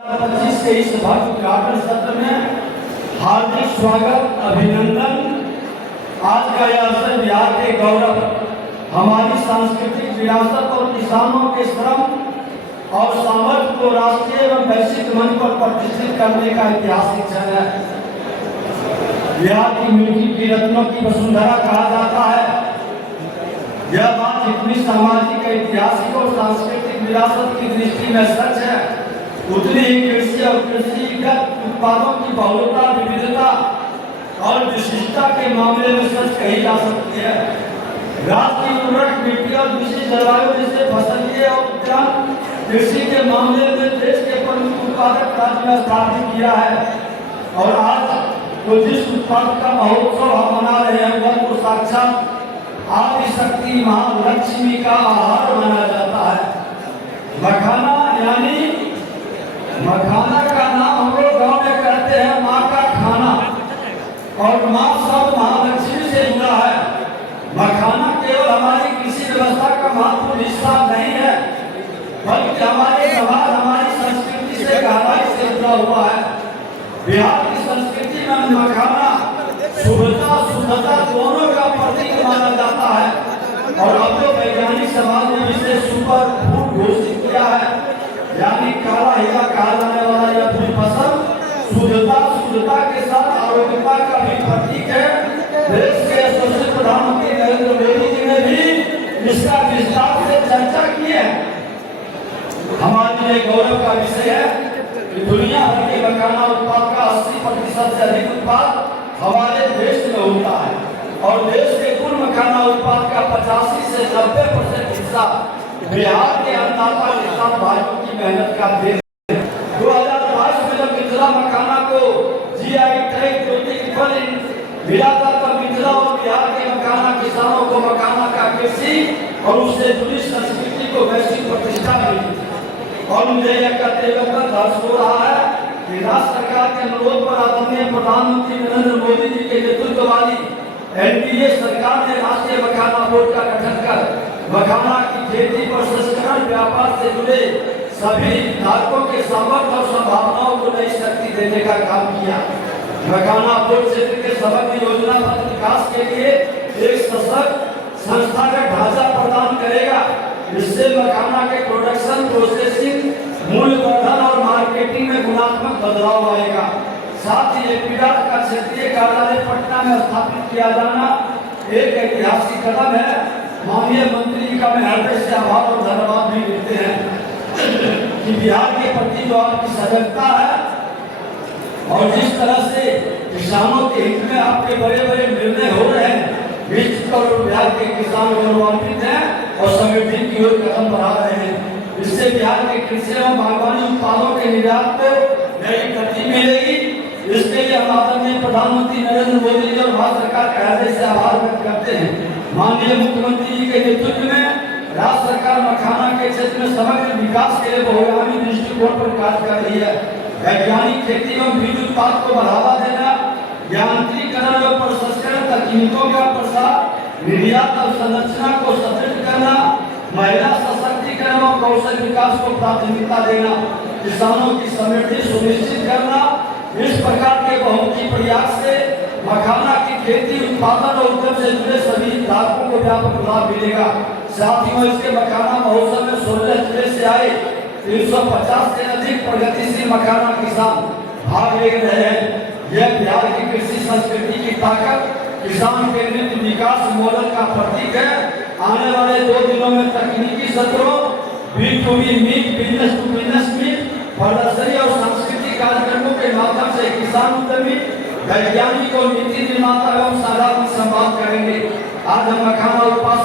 2025 के इस भव्य उद्घाटन सत्र में हार्दिक स्वागत अभिनंदन। आज का यह अवसर बिहार के गौरव, हमारी सांस्कृतिक विरासत और किसानों के श्रम और सामर्थ्य को राष्ट्रीय एवं वैश्विक मंच पर प्रतिष्ठित करने का ऐतिहासिक क्षण है। बिहार की मिट्टी की रत्नों की वसुंधरा कहा जाता है। यह बात जितनी सामाजिक, ऐतिहासिक और सांस्कृतिक विरासत की दृष्टि में सच है, उतनी ही कृषि और कृषिगत उत्पादों की बहुलता, विविधता और विशिष्टता के मामले में सच कही जा सकती है। राज्य की उर्वरक मिट्टी और विशिष्ट जलवायु जैसे फसलीय और उद्यान कृषि के मामले में देश के प्रमुख उत्पादक राज्य में स्थापित किया है। और आज तो जिस उत्पाद का महोत्सव हम मना रहे हैं वह तो साक्षात आदिशक्ति महालक्ष्मी का आहार माना जाता है। मखाना, यानी मखाना का नाम हम लोग गाँव में कहते हैं माँ का खाना, और माँ शब्द महालक्ष्मी से जुड़ा है। मखाना केवल हमारी कृषि व्यवस्था का महत्वपूर्ण हिस्सा नहीं है, बल्कि हमारे समाज, हमारी संस्कृति से गहराई से जुड़ा हुआ है। बिहार की संस्कृति में मखाना शुद्धता, शुद्धता दोनों का प्रतीक माना जाता है। और अब तो वैज्ञानिक समाज ने इसे सुपर फूड घोषित किया है, यानी काला हीरा कहा जाने वाला यह फूल फसल शुद्धता के साथ आरोग्यता का भी प्रतीक है। देश के यशस्वी प्रधानमंत्री नरेंद्र मोदी जी ने भी इसका विस्तार से चर्चा की है। हमारे लिए गौरव का विषय है कि दुनिया भर के मखाना उत्पाद का 80% से अधिक उत्पाद हमारे देश में होता है, और देश के कुल मखाना उत्पाद का 85 से 90% हिस्सा बिहार के अन्नदाता किसान भाइयों की मेहनत का देन है। 2022 में जब मिथिला मखाना को जीआई टैग मिला था, तब मिथिला और बिहार के मखाना किसानों को मखाना का कृषि और उससे जुड़ी संस्कृति को वैश्विक प्रतिष्ठा मिली। और मुझे यह कहते हुए हर्ष हो रहा है कि राज्य सरकार के अनुरोध पर आदरणीय प्रधानमंत्री नरेंद्र मोदी जी के नेतृत्व वाली एनडीए सरकार ने राष्ट्रीय मखाना बोर्ड का गठन कर मखाना की खेती, प्रसंस्करण, व्यापार से जुड़े सभी धारकों के सामर्थ्य और संभावनाओं को नई शक्ति देने का काम किया। मखाना बोर्ड क्षेत्र के समग्र योजनाबद्ध विकास के लिए एक सशक्त संस्थागत ढांचा प्रदान करेगा, जिससे मखाना के प्रोडक्शन, प्रोसेसिंग, मूल्य वर्धन और मार्केटिंग में गुणात्मक बदलाव आएगा। साथ ही एपीडा का क्षेत्रीय कार्यालय पटना में स्थापित किया जाना एक ऐतिहासिक कदम है। माननीय मंत्री जी का मैं हृदय से आभार और धन्यवाद भी देते हैं कि बिहार के प्रति जो आपकी सजगता है और जिस तरह से किसानों के हित में आपके बड़े बड़े निर्णय हो रहे हैं, निश्चित तौर पर बिहार के किसान गौरवान्वित हैं और समृद्धि की ओर कदम बढ़ा रहे हैं। इससे बिहार के कृषि एवं बागवानी उत्पादों के निर्यात को नई गति मिलेगी। इसके लिए हम आदरणीय प्रधानमंत्री नरेंद्र मोदी जी और भारत सरकार का हृदय से आभार व्यक्त करते हैं। माननीय मुख्यमंत्री जी के नेतृत्व में राज्य सरकार मखाना के क्षेत्र में समग्र विकास के लिए बहुआयामी दृष्टिकोण पर कार्य कर रही है। वैज्ञानिक खेती एवं बीज उत्पाद को बढ़ावा देना, यांत्रिकरण और प्रसंस्करण तकनीकों का प्रसार, निर्यात और संरचना को सुदृढ़ करना, महिला सशक्तिकरण और कौशल विकास को प्राथमिकता देना, किसानों की समृद्धि सुनिश्चित करना, इस प्रकार के बहुमुखी प्रयास से मखाना की खेती, उत्पादन और उद्यम से जुड़े सभी धारकों को व्यापक लाभ मिलेगा। साथियों, इसके मखाना महोत्सव में 16 जिले से आए 350 से अधिक प्रगतिशील मखाना किसान भाग ले रहे हैं। यह बिहार की कृषि संस्कृति की ताकत, किसान केंद्रित विकास मॉडल का प्रतीक है। आने वाले 2 दिनों में तकनीकी सत्रों, B2B meet, business to business meet, प्रदर्शनी और सांस्कृतिक कार्यक्रमों के माध्यम से किसान उद्यमी, वैज्ञानिक और नीति निर्माता एवं साधारण संवाद करेंगे। आज हम मखाना उत्पाद